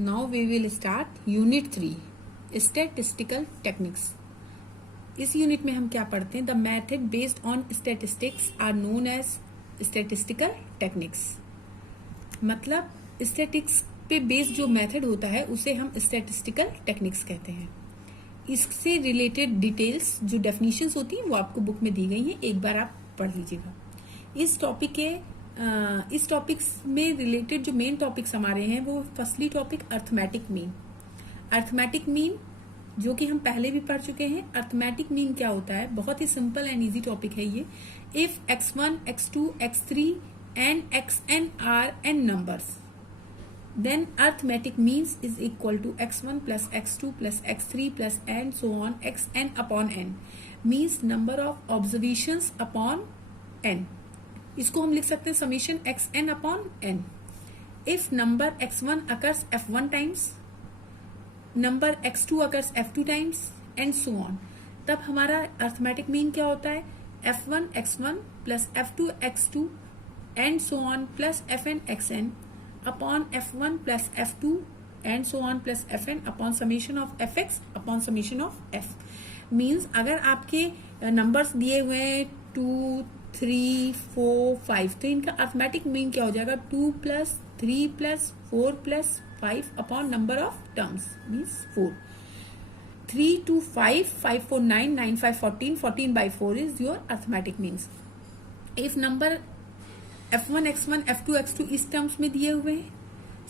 Now we will start Unit 3 Statistical Techniques. इस unit में हम क्या पढ़ते हैं? The method based on statistics are known as statistical techniques. मतलब स्टैटिस्टिक्स पे बेस्ड जो मेथड होता है उसे हम स्टैटिस्टिकल टेक्निक्स कहते हैं. इससे रिलेटेड डिटेल्स जो डेफिनेशंस होती हैं वो आपको बुक में दी गई हैं, एक बार आप पढ़ लीजिएगा. इस टॉपिक्स में रिलेटेड जो मेन टॉपिक्स हमारे हैं वो firstly topic arithmetic mean. Arithmetic mean जो कि हम पहले भी पढ़ चुके हैं. अर्थमेटिक मीन क्या होता है? बहुत ही सिंपल एंड इजी टॉपिक है ये. If x1, x2, x3 and xn are n numbers then arithmetic means is equal to x1 plus x2 plus x3 plus and so on xn upon n means number of observations upon n. इसको हम लिख सकते हैं summation xn upon n. If number x1 occurs f1 times, number x2 occurs f2 times and so on, तब हमारा arithmetic mean क्या होता है? f1 x1 plus f2 x2 and so on plus fn xn upon f1 plus f2 and so on plus fn upon summation of fx upon summation of f. Means अगर आपके numbers दिए हुए हैं 2, 3, 4, 5 तो इनका अर्थमेटिक मीन क्या हो जाएगा? 2 plus 3 plus 4 plus 5 upon number of terms means 4. 3 to 5, 5 4 9, 9 5 14, 14 by 4 is your arithmetic means. If number f1 x1 f2 x2 इस टर्म्स में दिए हुए हैं,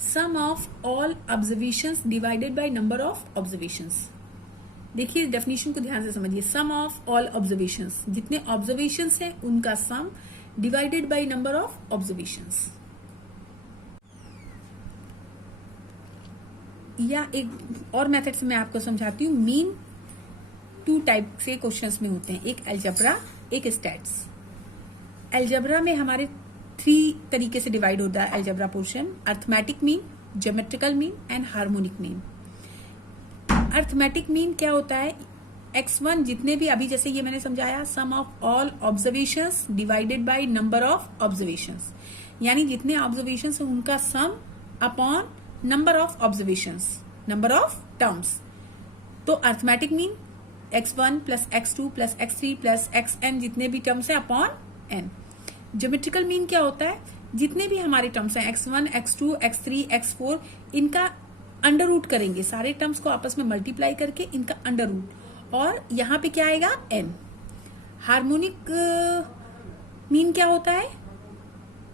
sum of all observations divided by number of observations. देखिए definition को ध्यान से समझिए. सम ऑफ ऑल ऑब्जर्वेशंस, जितने ऑब्जर्वेशंस हैं उनका sum divided by number of observations. या एक और मेथड से मैं आपको समझाती हूँ. मीन 2 टाइप से क्वेश्चंस में होते हैं, एक अलजेब्रा, एक स्टैट्स. अलजेब्रा में हमारे 3 तरीके से डिवाइड होता है algebra portion. Arithmetic mean, geometrical mean and harmonic mean. Arithmetic mean क्या होता है? x1 जितने भी, अभी जैसे ये मैंने समझाया, sum of all observations divided by number of observations, यानी जितने ऑब्जर्वेशंस हैं उनका sum upon number of observations, number of terms. तो arithmetic mean x1 plus x2 plus x3 plus xn जितने भी टर्म्स हैं अपॉन n. ज्योमेट्रिकल मीन क्या होता है? जितने भी हमारे टर्म्स हैं x1, x2, x3, x4 इनका अंडर रूट करेंगे, सारे टर्म्स को आपस में मल्टीप्लाई करके इनका अंडर रूट, और यहाँ पे क्या आएगा? n. हार्मोनिक मीन क्या होता है?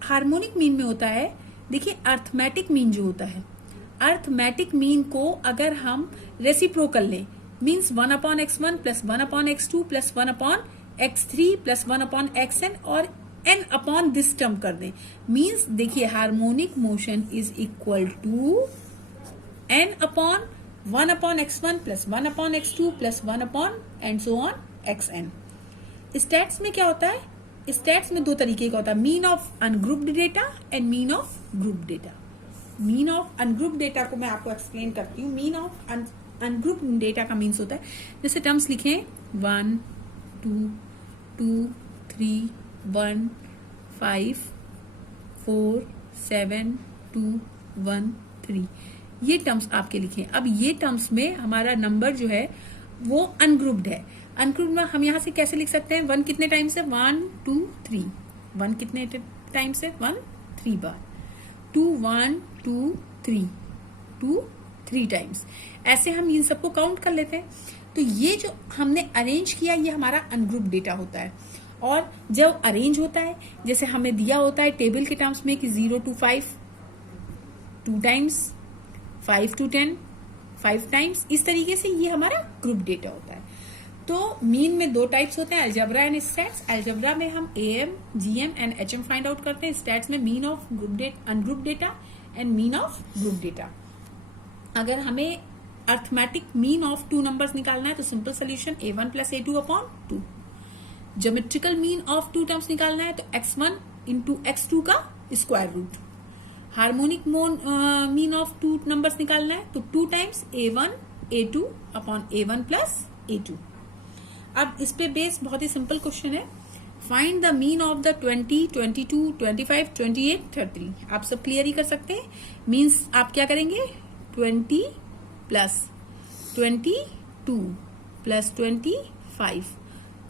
हार्मोनिक मीन में होता है, देखिए अर्थमेटिक मीन जो होता है, अर्थमेटिक मीन को अगर हम रेसिप्रोकल लें, means 1 upon x1 plus 1 upon x2 plus 1 upon x3 plus 1 upon xn और n अपॉन दिस टर्म कर दें, मीन्स देखिए harmonic motion is equal to n upon 1 upon x1 plus 1 upon x2 plus 1 upon and so on xn. Stats में क्या होता है? Stats में 2 तरीके का होता है, mean of ungrouped data and mean of group data. Mean of ungrouped data को मैं आपको एक्सप्लेन करती हूँ. मीन ऑफ अनग्रुप्ड डेटा का मीन्स होता है, जैसे टर्म्स लिखे 1 2 2 3 1 5 4 7 2 1 3, ये टर्म्स आपके लिखे. अब ये टर्म्स में हमारा नंबर जो है वो अनग्रुप्ड है. अनग्रुप्ड में हम यहां से कैसे लिख सकते हैं? 1 कितने टाइम्स है? 1 2 3. 1 कितने टाइम्स है? 1 3 बार. 2 1 2 3 2 3 टाइम्स. ऐसे हम इन सबको काउंट कर लेते हैं. तो ये जो हमने अरेंज किया ये हमारा अनग्रुप्ड डेटा होता है. और जब अरेंज होता है, जैसे हमें दिया होता है टेबल के टर्म्स में कि 0 to 5 2 टाइम्स, 5 to 10 5 टाइम्स, इस तरीके से ये हमारा ग्रुप डेटा होता है. तो मीन में 2 टाइप्स होते हैं, अलजेब्रा एंड स्टैट्स. अलजेब्रा में हम am, gm and hm find out करते हैं. स्टैट्स में mean of ungroup data and mean of group data. अगर हमें अर्थमेटिक मीन ऑफ 2 नंबर्स निकालना है तो simple solution a1 plus a2 upon 2. Geometrical mean of 2 terms निकालना है तो x1 इंटू x2 का square root. Harmonic mean of 2 numbers निकालना है तो 2 times a1 a2 upon a1 plus a2. अब इस पे बेस बहुत ही सिंपल क्वेश्चन है. Find the mean of the 20, 22, 25, 28, 33. आप सब क्लियर ही कर सकते हैं. मीन्स आप क्या करेंगे? 20 plus 22 plus 25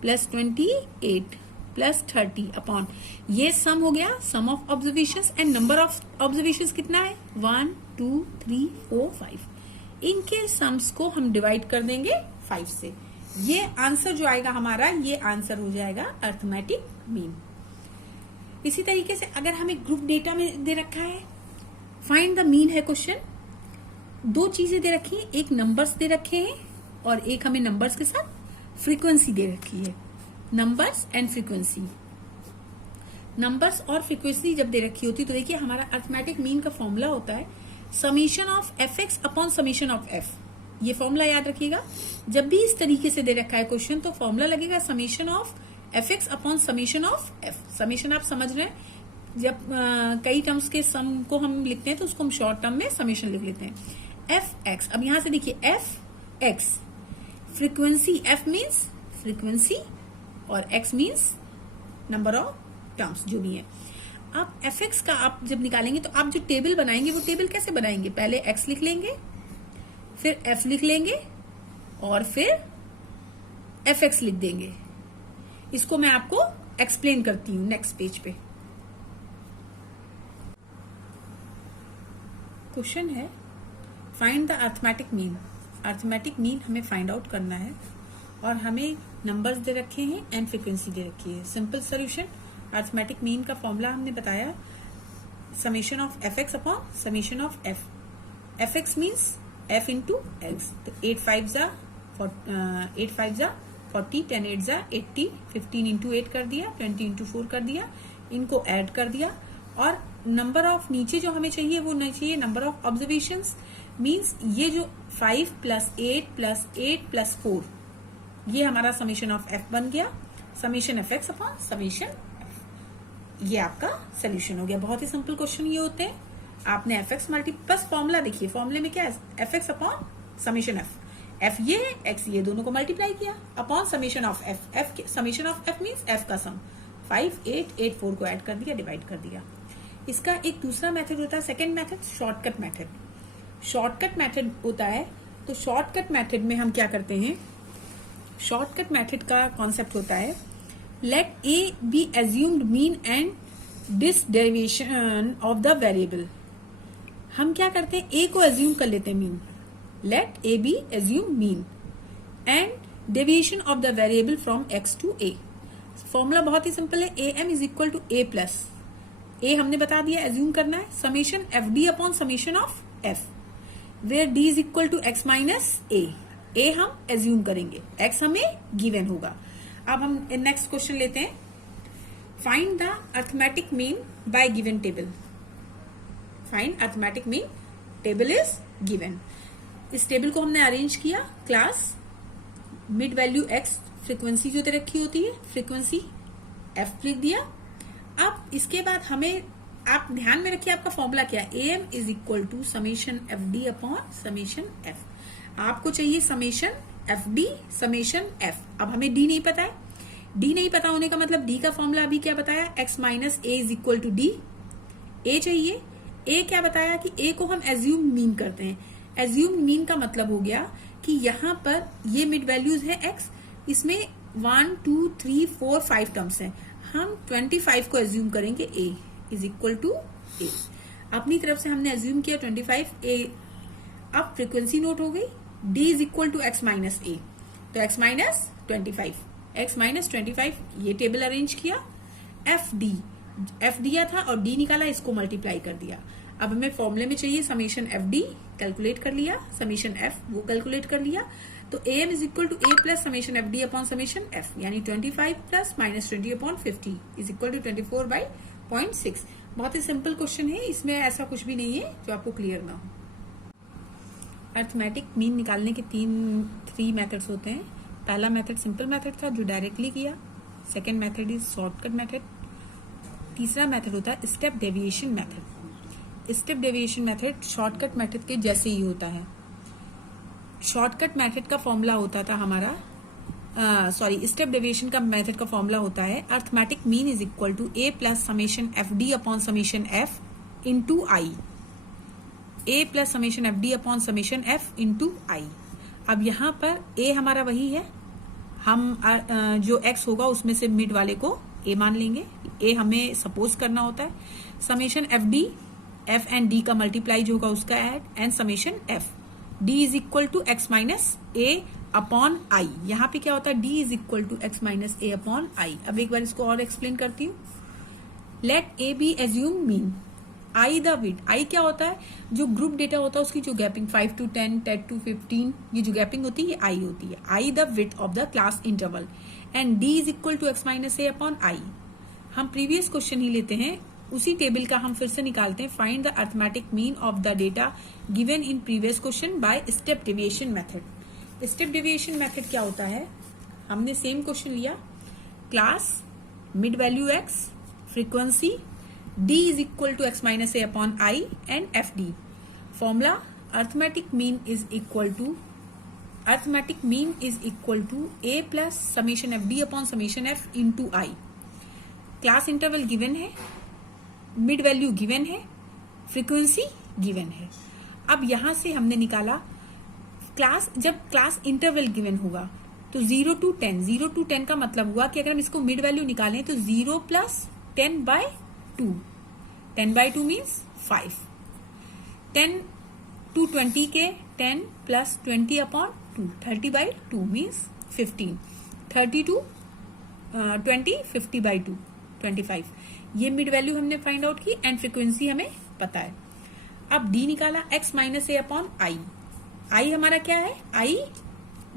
plus 28 plus 30 upon, ये सम हो गया sum of observations and number of observations कितना है 1 2 3 4 5। इनके सम्स को हम डिवाइड कर देंगे 5 से। ये आंसर जो आएगा हमारा, ये आंसर हो जाएगा अर्थमेटिक मीन। इसी तरीके से अगर हमें ग्रुप डेटा में दे रखा है फाइंड द मीन है क्वेश्चन, दो चीजें दे रखी हैं, एक नंबर्स दे रखे हैं और एक हमें नंबर्स के साथ फ्रीक्वेंसी दे रखी है। नंबर्स एंड फ्रीक्वेंसी, नंबर्स और फ्रीक्वेंसी जब दे रखी होती तो देखिए हमारा अर्थमेटिक मीन का फॉर्मूला होता है summation of F x upon summation of F. ये फॉर्मूला याद रखिएगा, जब भी इस तरीके से दे रखा है क्वेश्चन तो फॉर्मूला लगेगा summation of F x upon summation of F. Summation आप समझ रहे हैं, जब कई टर्म्स के सम को हम लिखते हैं तो उसको हम शॉर्ट टर्म में समीशन लिख लेते हैं। एफ एक्स, अब यहां से देखिए F X, frequency F means frequency और X means number of terms जो भी है। अब एफ एक्स का आप जब निकालेंगे तो आप जो टेबल बनाएंगे वो टेबल कैसे बनाएंगे, पहले एक्स लिख लेंगे, फिर एफ लिख लेंगे और फिर एफ एक्स लिख देंगे। इसको मैं आपको एक्सप्लेन करती हूं नेक्स्ट पेज पे। क्वेश्चन है find the arithmetic mean. Arithmetic mean हमें फाइंड आउट करना है और हमें नंबर्स दे रखे हैं एंड फ्रीक्वेंसी दे रखी है। सिंपल सोल्यूशन, अर्थमेटिक मीन का फॉर्मूला हमने बताया summation of F x upon summation of F. F x means F into x, तो 8 5 जा 40, 10 8 जा 80, 15 इंटू 8 कर दिया, 20 इंटू 4 कर दिया, इनको ऐड कर दिया और नंबर ऑफ नीचे जो हमें चाहिए वो नहीं चाहिए नंबर ऑफ ऑब्जर्वेशंस, मीन्स ये जो 5 प्लस 8 प्लस 8 प्लस 4 ये हमारा समीशन ऑफ एफ बन गया, summation F x upon summation F. ये आपका सोल्यूशन हो गया। बहुत ही सिंपल क्वेश्चन ये होते हैं। आपने एफ एक्स मल्टी बस फॉर्मूला देखिए, फॉर्मूले में क्या है F x upon summation F, F ये है एक्स ये, दोनों को मल्टीप्लाई किया upon summation of F. F summation of F means F का सम 5 8 8 4 को ऐड कर दिया, डिवाइड कर दिया। इसका एक दूसरा मेथड होता है second method shortcut method. Shortcut method होता है तो शॉर्टकट मेथड में हम क्या करते हैं, शॉर्टकट मेथड का कॉन्सेप्ट होता है let A be assumed mean and this derivation of the variable. हम क्या करते हैं ए को एज्यूम कर लेते हैं mean, let A be assume mean and deviation of the variable from X to A. Formula बहुत ही सिंपल है, A M is equal to A plus A हमने बता दिया एज्यूम करना है summation F D upon summation of F, where D is equal to X minus A हम assume करेंगे, एक्स हमें गिवन होगा। अब हम नेक्स्ट क्वेश्चन लेते हैं, find the arithmetic mean by given table. Find arithmetic mean, table is given. इस table को हमने अरेंज किया, class mid value x, frequency जो दे रखी होती है फ्रीक्वेंसी एफ लिख दिया। अब इसके बाद हमें आप ध्यान में रखिए आपका फॉर्मूला क्या है, A M is equal to summation F D upon summation F. आपको चाहिए summation F D summation F. अब हमें डी नहीं पता है, डी नहीं पता होने का मतलब डी का फॉर्मूला अभी क्या बताया, X minus A is equal to D. A चाहिए, ए क्या बताया कि ए को हम एज्यूम मीन करते हैं। एज्यूम मीन का मतलब हो गया कि यहाँ पर ये मिड वैल्यूज है एक्स, इसमें 1 2 3 4 5 टर्म्स हैं, हम 25 को एज्यूम करेंगे ए इज इक्वल टू ए। अपनी तरफ से हमने एज्यूम किया 25 ए। अब फ्रीक्वेंसी नोट हो गई, D is equal to X minus A, तो एक्स माइनस 25, एक्स माइनस 25 ये टेबल अरेंज किया। एफ डी, एफ दिया था और डी निकाला, इसको मल्टीप्लाई कर दिया। अब हमें फॉर्मूले में चाहिए समीशन एफ डी, कैलकुलेट कर लिया, समीशन एफ वो कैलकुलेट कर लिया, तो A M is equal to A plus summation F D upon summation F, यानी 25 plus minus 20 upon 50 is equal to 24/0.6। बहुत ही सिंपल क्वेश्चन है, इसमें ऐसा कुछ भी नहीं है जो आपको क्लियर ना हो। अर्थमेटिक मीन निकालने के 3 मेथड्स होते हैं। पहला मेथड सिंपल मेथड था जो डायरेक्टली किया, second method is shortcut method, तीसरा मेथड होता है step deviation method. Step deviation method shortcut method के जैसे ही होता है। शॉर्टकट मेथड का फॉर्मूला होता था हमारा, स्टेप डेविएशन का मेथड का फॉर्मूला होता है arithmetic mean is equal to A plus summation F D upon summation F into I. A plus summation F D upon summation F into I. अब यहाँ पर ए हमारा वही है, हम जो एक्स होगा उसमें से मिड वाले को ए मान लेंगे। ए हमें सपोज करना होता है। Summation F D, F and D का मल्टीप्लाई जो होगा उसका add, and summation F D is equal to X minus A upon I. यहाँ पे क्या होता है, D is equal to X minus A upon I. अब एक बार इसको और एक्सप्लेन करती हूँ। Let A be assume mean, I the width, I क्या होता है, जो ग्रुप डेटा होता है उसकी जो गैपिंग 5 to 10, 10 to 15, ये जो गैपिंग होती है ये आई होती है। I the width of the class interval and D is equal to X minus A upon I. हम प्रीवियस क्वेश्चन ही लेते हैं, उसी टेबल का हम फिर से निकालते हैं। Find the arithmetic mean of the data given in previous question by step deviation method. Step deviation method क्या होता है, हमने सेम क्वेश्चन लिया, class, mid value x, frequency, d is equal to x minus a upon I and fd. Formula, arithmetic mean is equal to a plus summation fd upon summation f into I. Class interval given है, mid value given है, frequency given है। अब यहां से हमने निकाला class, जब class interval given होगा तो 0 to 10, 0 to 10 का मतलब हुआ कि अगर हम इसको मिड वैल्यू निकालें तो 0 plus 10/2, 10/2 मीन्स 5, 10 to 20 के 10 plus 20 upon 2, 30/2 मीन्स 15, 30 to 20, 50/2, 25। ये मिड वैल्यू हमने फाइंड आउट की एंड फ्रीक्वेंसी हमें पता है। अब डी निकाला, x minus A upon I. I हमारा क्या है, I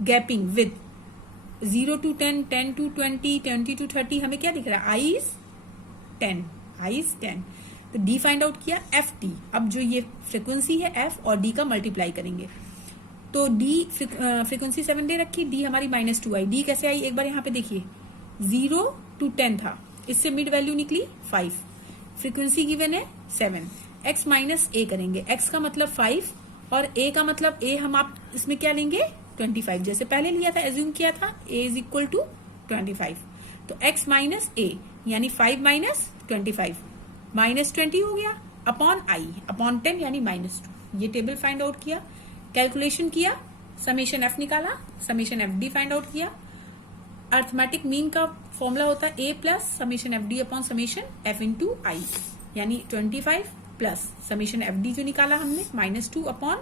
gapping with 0 to 10, 10 to 20, 20 to 30, हमें क्या दिख रहा है, आई इज 10, आई इज 10। तो डी फाइंड आउट किया, एफ डी। अब जो ये फ्रीक्वेंसी है एफ और डी का मल्टीप्लाई करेंगे तो डी फ्रीक्वेंसी 7 दे रखी, डी हमारी -2 आई। डी कैसे आई, एक बार यहाँ पे देखिए, 0 to 10 था, इससे मिड वैल्यू निकली 5, फ्रीक्वेंसी गिवन है 7, एक्स माइनस ए करेंगे, एक्स का मतलब 5 और ए का मतलब ए हम आप इसमें क्या लेंगे 25, जैसे पहले लिया था, एज्यूम किया था ए इज इक्वल टू 25। तो एक्स माइनस ए यानी 5 माइनस 25, -20 हो गया, अपॉन आई अपॉन 10 यानी -2। ये टेबल फाइंड आउट किया, कैलकुलेशन किया, समेशन एफ निकाला, summation F D find out किया। अरिथमेटिक मीन का फॉर्मूला होता है A plus summation F D upon summation F into I, यानी 25 प्लस समेशन एफ डी जो निकाला हमने -2 upon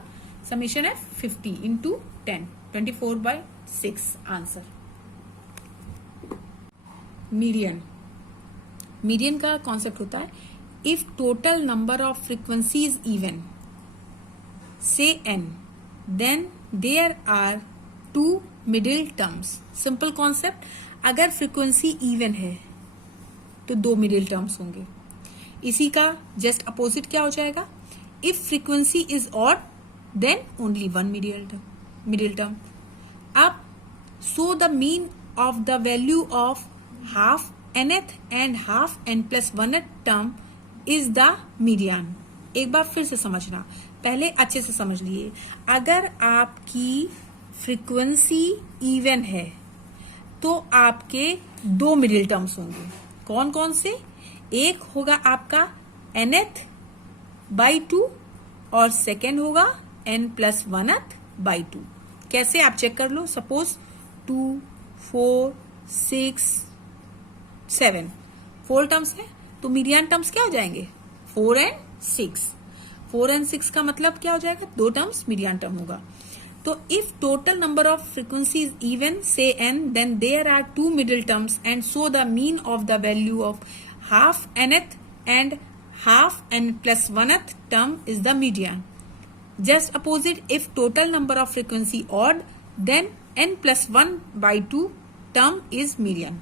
summation F 50 into 10, 24/6 answer. Median, median का कॉन्सेप्ट होता है, if total number of frequencies even say n, then there are 2 middle terms. Simple concept, अगर frequency even है तो 2 मिडिल टर्म्स होंगे। इसी का जस्ट अपोजिट क्या हो जाएगा, if frequency is odd then only 1 middle term. अब so the mean of the value of half nth and half n plus 1th term is the median. एक बार फिर से समझना, पहले अच्छे से समझ लिए, अगर आपकी फ्रीक्वेंसी इवन है तो आपके 2 मिडिल टर्म्स होंगे। कौन कौन से, एक होगा आपका nth/2 और सेकेंड होगा n plus 1th/2। कैसे आप चेक कर लो, सपोज 2, 4, 6, 7 4 टर्म्स है तो मीडियन टर्म्स क्या हो जाएंगे 4 and 6। 4 and 6 का मतलब क्या हो जाएगा, 2 टर्म्स मीडियन टर्म होगा। तो if total number of frequency is even say n, then there are 2 middle terms and so the mean of the value of half nth and half n plus 1th term is the median. Just opposite, if total number of frequency odd, then n plus 1/2 term is median.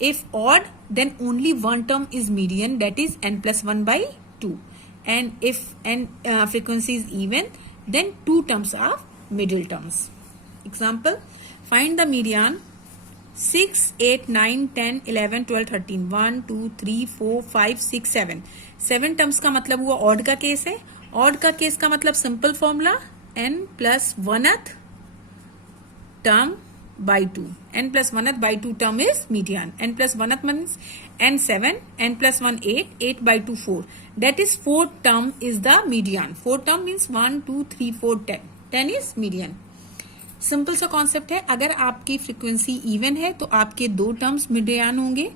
If odd, then only one term is median, that is n plus 1/2. And if n frequency is even, then 2 terms are middle terms. Example, find the median 6, 8, 9, 10, 11, 12, 13, 1, 2, 3, 4, 5, 6, 7. 7 terms का मतलब हुआ odd का case है। Odd का case का मतलब simple formula n plus 1th term by 2. n plus 1th by 2 term is median. n plus 1th means n 7, n plus 1 8, 8 by 2 4. That is 4th term is the median. 4th term means 1, 2, 3, 4, 10. 10 is median. Simple सा concept है. अगर आपकी frequency even है तो आपके 2 terms median होंगे.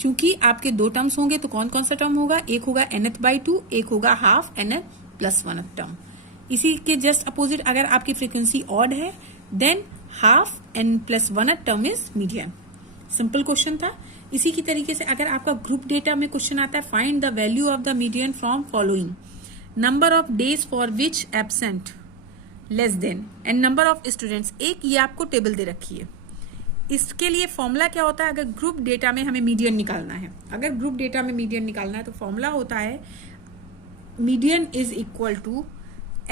चूंकि आपके 2 टर्म्स होंगे तो कौन कौन सा टर्म होगा? एक होगा nth by 2, एक होगा half nth plus 1th term. इसी के जस्ट अपोजिट अगर आपकी फ्रीक्वेंसी ऑड है than half n plus 1th term is median. Simple question था. इसी की तरीके से अगर आपका ग्रुप डेटा में क्वेश्चन आता है, find the value of the median from following: number of days for which absent less than and number of students. एक ये आपको टेबल दे रखी है. इसके लिए फॉर्मूला क्या होता है? अगर ग्रुप डेटा में हमें मीडियन निकालना है, अगर ग्रुप डेटा में मीडियन निकालना है तो फॉर्मूला होता है median is equal to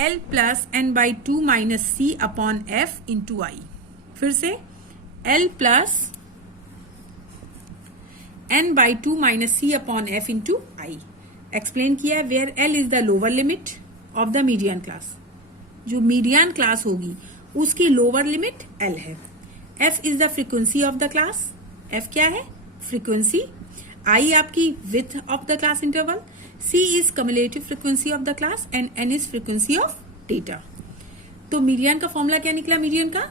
L plus n by 2 minus C upon F into I. फिर से L plus n by 2 minus C upon F into I. Explain किया है where L is the lower limit of the median class. जो median class होगी उसकी lower limit L है. F is the frequency of the class. F क्या है? Frequency. I आपकी width of the class interval. C is cumulative frequency of the class and n is frequency of data. तो median का formula क्या निकला? Median का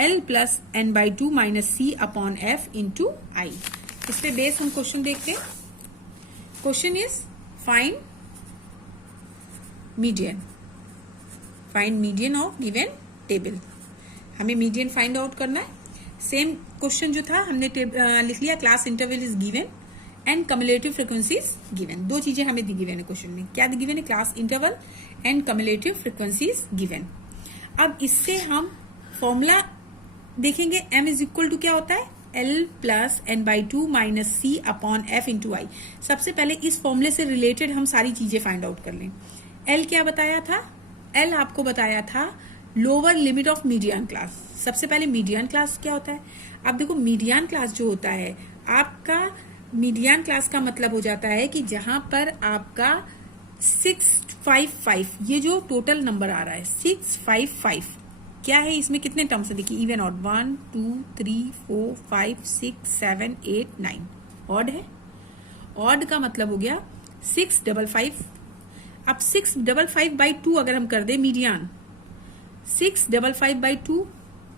L plus n by 2 minus C upon F into I. इस पे base हम question देखते हैं. Question is find median. Find median of given table. हमें मीडियन फाइंड आउट करना है. सेम क्वेश्चन जो था हमने लिख लिया. Class interval is given and cumulative frequencies given. 2 चीजें हमें दी गिवन है क्वेश्चन में. क्या दी गिवन है? Class interval and cumulative frequencies given. अब इससे हम फॉर्मूला देखेंगे. m इज इक्वल टू क्या होता है? L plus n by 2 minus C upon F into I. सबसे पहले इस फॉर्मूले से रिलेटेड हम सारी चीजें फाइंड आउट कर लें. L क्या बताया था? L आपको बताया था lower limit of median class. सबसे पहले मीडियन क्लास क्या होता है? अब देखो मीडियन क्लास जो होता है आपका, मीडियन क्लास का मतलब हो जाता है कि जहां पर आपका 655, ये जो टोटल नंबर आ रहा है 655, क्या है? इसमें कितने टर्म्स है? देखिए इवन ऑड 1 2 3 4 5 6 7 8 9. ऑड है. ऑड का मतलब हो गया 655. अब 655 बाई 2 अगर हम कर दे मीडियन, 655 बाई 2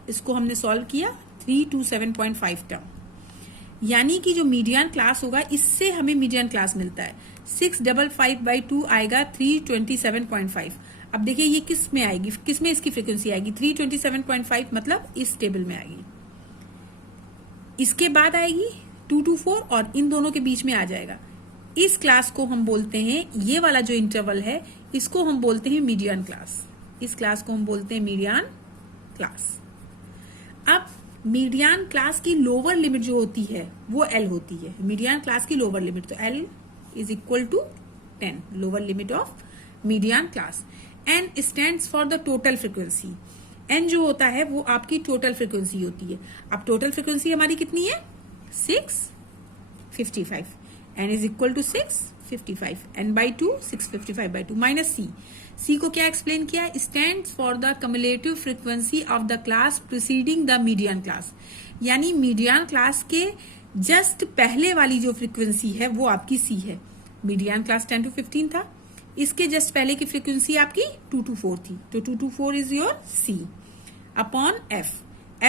इसको हमने सॉल्व किया 327.5 टर्म. यानी कि जो मीडियन क्लास होगा इससे हमें मीडियन क्लास मिलता है. 655 बाई 2 आएगा 327.5. अब देखिए ये किस में आएगी? किस में इसकी फ्रीक्वेंसी आएगी? 327.5 मतलब इस टेबल में आएगी. इसके बाद आएगी 224 और इन दोनों के बीच में आ जाएगा. इस क्लास को हम बोलते हैं, ये वाला जो इंटरवल है इसको हम बोलते हैं मीडियन क्लास. इस क्लास को हम बोलते हैं मीडियन क्लास. अब मीडियन क्लास की लोअर लिमिट जो होती है वो L होती है. मीडियन क्लास की लोअर लिमिट तो L is equal to 10, lower limit of median class. N stands for the total frequency. N जो होता है वो आपकी टोटल फ्रीक्वेंसी होती है. अब टोटल फ्रीक्वेंसी हमारी कितनी है? 655. N is equal to 655. N by 2 655 by 2 minus C. C को क्या एक्सप्लेन किया? Stands for the cumulative frequency of the class preceding the median class. यानी मीडियन क्लास के जस्ट पहले वाली जो फ्रीक्वेंसी है वो आपकी C है. मीडियन क्लास 10 to 15 था. इसके जस्ट पहले की फ्रीक्वेंसी आपकी 2 to 4 थी. तो 2 to 4 is your C upon F.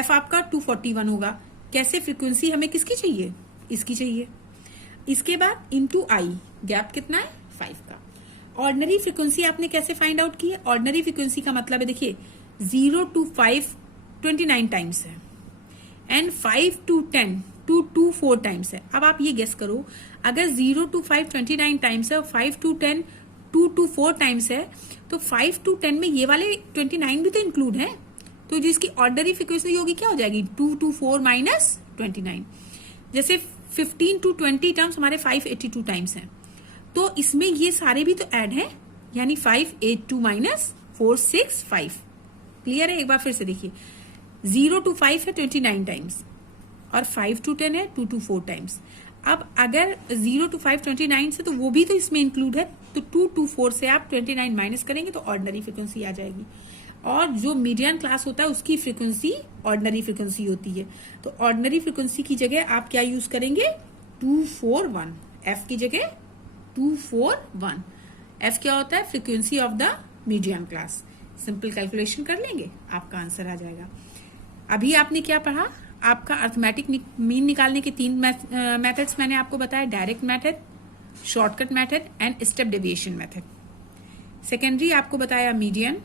F आपका 241 होगा. कैसे? फ्रीक्वेंसी हमें किसकी चाहिए? इसकी चाहिए. इसके बाद इंटू आई. गैप कितना है? 5 का. ऑर्डिनरी फ्रीक्वेंसी आपने कैसे फाइंड आउट की है? ऑर्डिनरी फ्रीक्वेंसी का मतलब है देखिए 0 to 5 29 टाइम्स है एंड 5 to 10 2 to 4 टाइम्स है. अब आप ये गेस करो, अगर 0 to 5 29 टाइम्स है और 5 to 10 2 to 4 टाइम्स है तो 5 to 10 में ये वाले 29 भी तो इंक्लूड है. तो जिसकी ऑर्डिनरी फ्रीक्वेंसी होगी क्या हो जाएगी? 2 to 4 माइनस 29. जैसे 15 to 20 टर्म्स हमारे 582 टाइम्स हैं. तो इसमें ये सारे भी तो ऐड हैं, यानी 582 माइनस 465. क्लियर है? एक बार फिर से देखिए 0 to 5 है 29 टाइम्स और 5 to 10 है 2 to 4 टाइम्स. अब अगर 0 to 5 29 से तो वो भी तो इसमें इंक्लूड है. तो 2 to 4 से आप 29 माइनस करेंगे तो ऑर्डिनरी फ्रीक्वेंसी आ जाएगी. और जो मीडियन क्लास होता है उसकी फ्रीक्वेंसी ऑर्डिनरी फ्रीक्वेंसी होती है। तो ऑर्डिनरी फ्रीक्वेंसी की जगह आप क्या यूज करेंगे, 241। एफ की जगह 241। एफ क्या होता है, frequency of the median class. Simple calculation कर लेंगे, आपका आंसर आ जाएगा। अभी आपने क्या पढ़ा, आपका अर्थमेटिक मीन निकालने के 3 मेथड्स मैंने आपको बताया, direct method, shortcut method and step deviation method. Secondary आपको बताया मीडियन।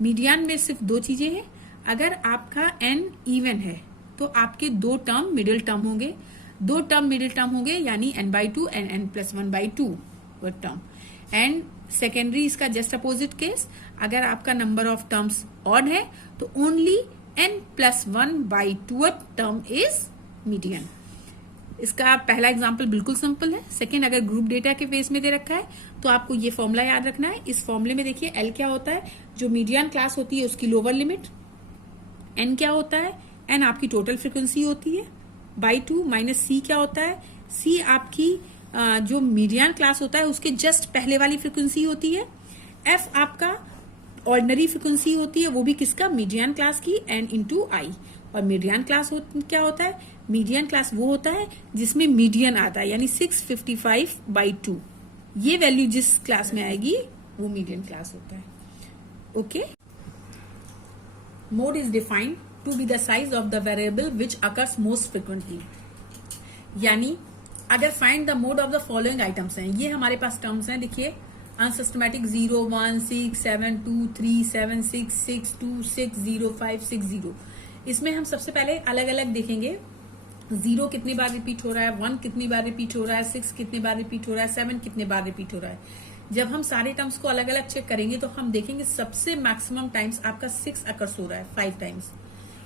मीडियन में सिर्फ 2 चीजें हैं। अगर आपका n इवन है तो आपके 2 टर्म मिडिल टर्म होंगे, 2 टर्म मिडिल टर्म होंगे, यानी n/2 and n+1/2 term. And secondary इसका जस्ट अपोजिट केस, अगर आपका नंबर ऑफ टर्म्स ऑड है तो only n+1/2 term is median. इसका पहला एग्जांपल बिल्कुल सिंपल है। सेकंड, अगर ग्रुप डेटा के फेस में दे रखा है तो आपको ये फॉर्मूला याद रखना है। इस फॉर्मूले में देखिए एल क्या होता है, जो मीडियन क्लास होती है उसकी लोअर लिमिट। एन क्या होता है, एन आपकी टोटल फ्रीक्वेंसी होती है बाई 2 माइनस सी क्या होता है, सी आपकी जो मीडियन क्लास होता है उसके जस्ट पहले वाली फ्रीक्वेंसी होती है। एफ आपका ऑर्डिनरी फ्रीक्वेंसी होती है, वो भी किसका, मीडियन क्लास की, एन इंटू आई। और मीडियन क्लास क्या होता है, मीडियन क्लास वो होता है जिसमें मीडियन आता है, यानी 655/2। ये वैल्यू जिस क्लास में आएगी वो मीडियन क्लास होता है। Okay. Mode is defined to be the size of the variable which occurs most frequently. यानी अगर find the mode of the following items हैं, ये हमारे पास टर्म्स हैं, देखिए अनसिस्टमैटिक 0 1 6 7 2 3 7 6 6 2 6 0 5 6 0। इसमें हम सबसे पहले अलग अलग देखेंगे, 0 कितनी बार रिपीट हो रहा है, 1 कितनी बार रिपीट हो रहा है, 6 कितनी बार रिपीट हो रहा है, 7 कितने बार रिपीट हो रहा है। जब हम सारे टर्म्स को अलग अलग चेक करेंगे तो हम देखेंगे सबसे मैक्सिमम टाइम्स आपका 6 अकर्स हो रहा है, 5 टाइम्स।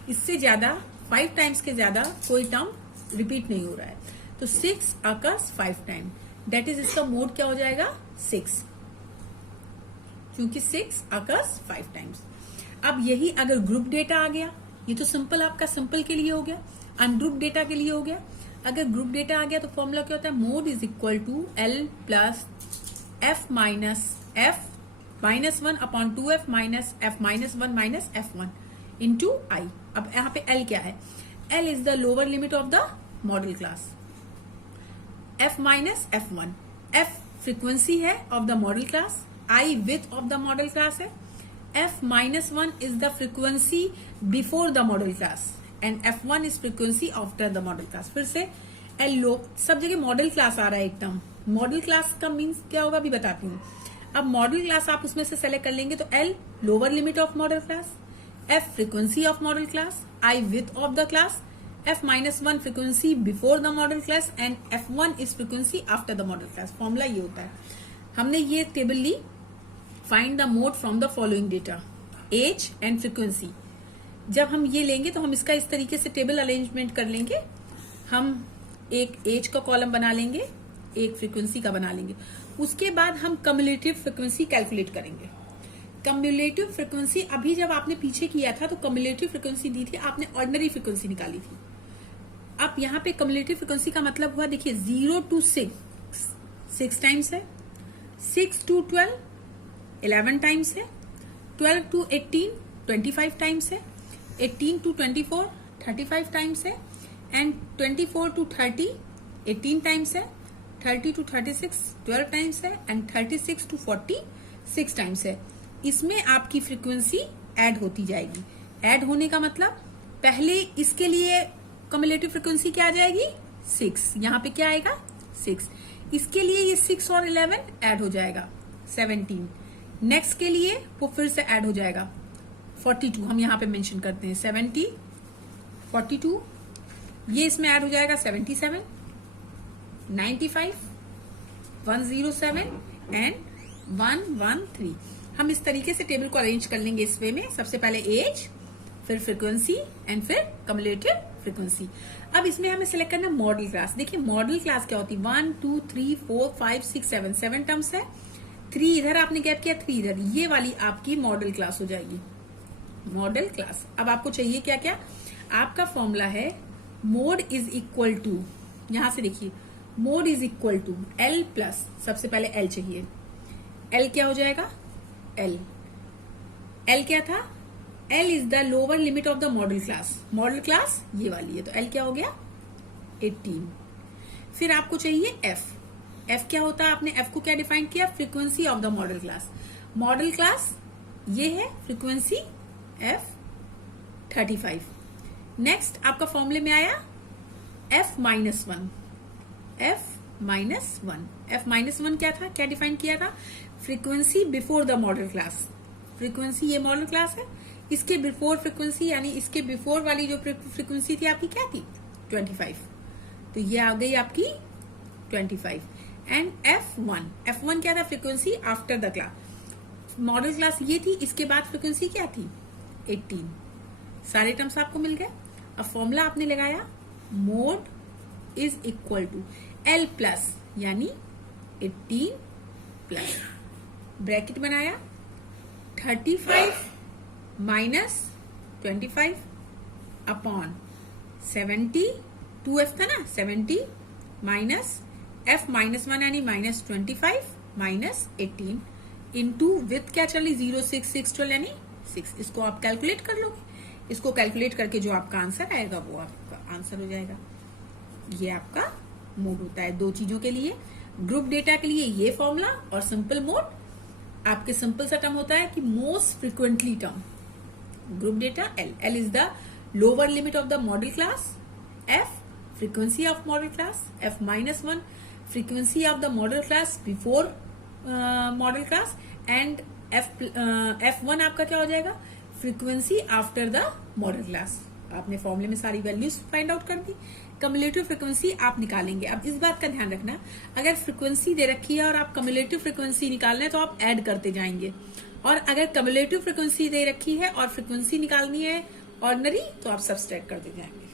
इससे ज्यादा 5 टाइम्स के ज्यादा कोई टर्म रिपीट नहीं हो रहा है। तो 6 अकर्स 5 टाइम, दैट इज इसका मोड क्या हो जाएगा, 6, क्योंकि 6 अकर्स 5 टाइम्स। अब यही अगर ग्रुप डेटा आ गया, ये तो सिंपल आपका सिंपल के लिए हो गया, अनग्रुप डेटा के लिए हो गया। अगर ग्रुप डेटा आ गया तो फॉर्मूला क्या होता है, mode is equal to L plus F minus F minus 1 upon 2F minus F minus 1 minus F1 into I. अब यहाँ पे L क्या है, L is the lower limit of the modal class, F minus F1। F frequency है of the modal class, I width of the modal class है, F minus 1 is the frequency before the modal class and F1 is frequency after the modal class. फिर से L लो, सब जगह model class आ रहा है एकदम। Model class का means क्या होगा अभी बताती हूँ। अब मॉडल क्लास आप उसमें से सेलेक्ट कर लेंगे तो L lower limit of modal class, F frequency of modal class, I width of the class, F minus 1 frequency before the modal class and F1 is frequency after the modal class. Formula ये होता है। हमने ये table ली, find the mode from the following data, age and frequency. जब हम ये लेंगे तो हम इसका इस तरीके से टेबल अरेंजमेंट कर लेंगे। हम एक एज का कॉलम बना लेंगे, एक फ्रीक्वेंसी का बना लेंगे। उसके बाद हम कम्युलेटिव फ्रीक्वेंसी कैलकुलेट करेंगे। कम्युलेटिव फ्रीक्वेंसी अभी जब आपने पीछे किया था तो कम्युलेटिव फ्रीक्वेंसी दी थी, आपने ऑर्डिनरी फ्रीक्वेंसी निकाली थी। अब यहाँ पे कम्युलेटिव फ्रीक्वेंसी का मतलब हुआ, देखिए 0 to 6 टाइम्स है, 6 to 12 11 टाइम्स है, 12 to 18 25 टाइम्स है, 18 to 24 35 टाइम्स है एंड 24 to 30 18 टाइम्स है, 30 to 36 12 टाइम्स है एंड 36 to 40 6 टाइम्स है। इसमें आपकी फ्रीक्वेंसी ऐड होती जाएगी। ऐड होने का मतलब पहले इसके लिए कम्युलेटिव फ्रीक्वेंसी क्या आ जाएगी, 6। यहाँ पे क्या आएगा, 6। इसके लिए ये 6 और 11 ऐड हो जाएगा, 17। नेक्स्ट के लिए वो फिर से ऐड हो जाएगा, 42 हम यहाँ पे मेंशन करते हैं, 70 42, ये इसमें ऐड हो जाएगा 77 95 107 एंड 113। हम इस तरीके से टेबल को अरेंज कर लेंगे इस वे में। सबसे पहले एज, फिर फ्रीक्वेंसी एंड फिर कम्युलेटिव फ्रीक्वेंसी। अब इसमें हमें सिलेक्ट करना है मॉडल क्लास। देखिए मॉडल क्लास क्या होती है, 1 2 3 4 5 6 7 टर्म्स है, 3 इधर आपने गैप किया, 3 इधर, ये वाली आपकी मॉडल क्लास हो जाएगी, मॉडल क्लास। अब आपको चाहिए क्या क्या, आपका फॉर्मूला है मोड इज इक्वल टू, यहां से देखिए mode is equal to L plus, सबसे पहले L चाहिए, L क्या हो जाएगा, L क्या था, L is the lower limit of the modal class. Model class ये वाली है, तो एल क्या हो गया 18। फिर आपको चाहिए एफ। एफ क्या होता है, आपने एफ को क्या डिफाइन किया, frequency of the modal class. Model class ये है, फ्रीक्वेंसी एफ 35। नेक्स्ट आपका फॉर्मूले में आया F minus one. F minus one, F minus one क्या था, क्या डिफाइन किया था, frequency before the modal class. Frequency ये मॉडल क्लास है, इसके बिफोर फ्रीक्वेंसी यानी इसके बिफोर वाली जो फ्रीक्वेंसी थी आपकी क्या थी 25, तो ये आ गई आपकी 25। एंड F1 क्या था, frequency after the class. Model class ये थी, इसके बाद फ्रीक्वेंसी क्या थी 18। सारे टर्म्स आपको मिल गए। अब फॉर्मूला आपने लगाया, mode is equal to L plus यानी 18 प्लस, ब्रैकेट बनाया 35 माइनस 25 अपॉन 70, 2F था ना, 70 माइनस F माइनस वन यानी माइनस 25 माइनस 18 इंटू विथ क्या चली 0 6 6 12 यानी 6। इसको आप कैलकुलेट कर लोगे, इसको कैलकुलेट करके जो आपका आंसर आएगा वो आपका आंसर हो जाएगा। ये आपका मोड होता है दो चीजों के लिए, ग्रुप डेटा के लिए ये फॉर्मूला, और सिंपल मोड आपके सिंपल सा टर्म होता है कि most frequently term. Group data L is the lower limit of the modal class, F frequency of model class, F minus 1 frequency of the model class before model class, and F1 आपका क्या हो जाएगा, frequency after the model class। आपने फॉर्मूले में सारी values find out कर दी, cumulative frequency आप निकालेंगे। अब इस बात का ध्यान रखना, अगर फ्रीक्वेंसी दे रखी है और आप कम्युलेटिव फ्रीक्वेंसी निकालना है तो आप ऐड करते जाएंगे, और अगर कम्युलेटिव फ्रीक्वेंसी दे रखी है और फ्रीक्वेंसी निकालनी है ऑर्डिनरी तो आप सब्सट्रैक्ट करते जाएंगे।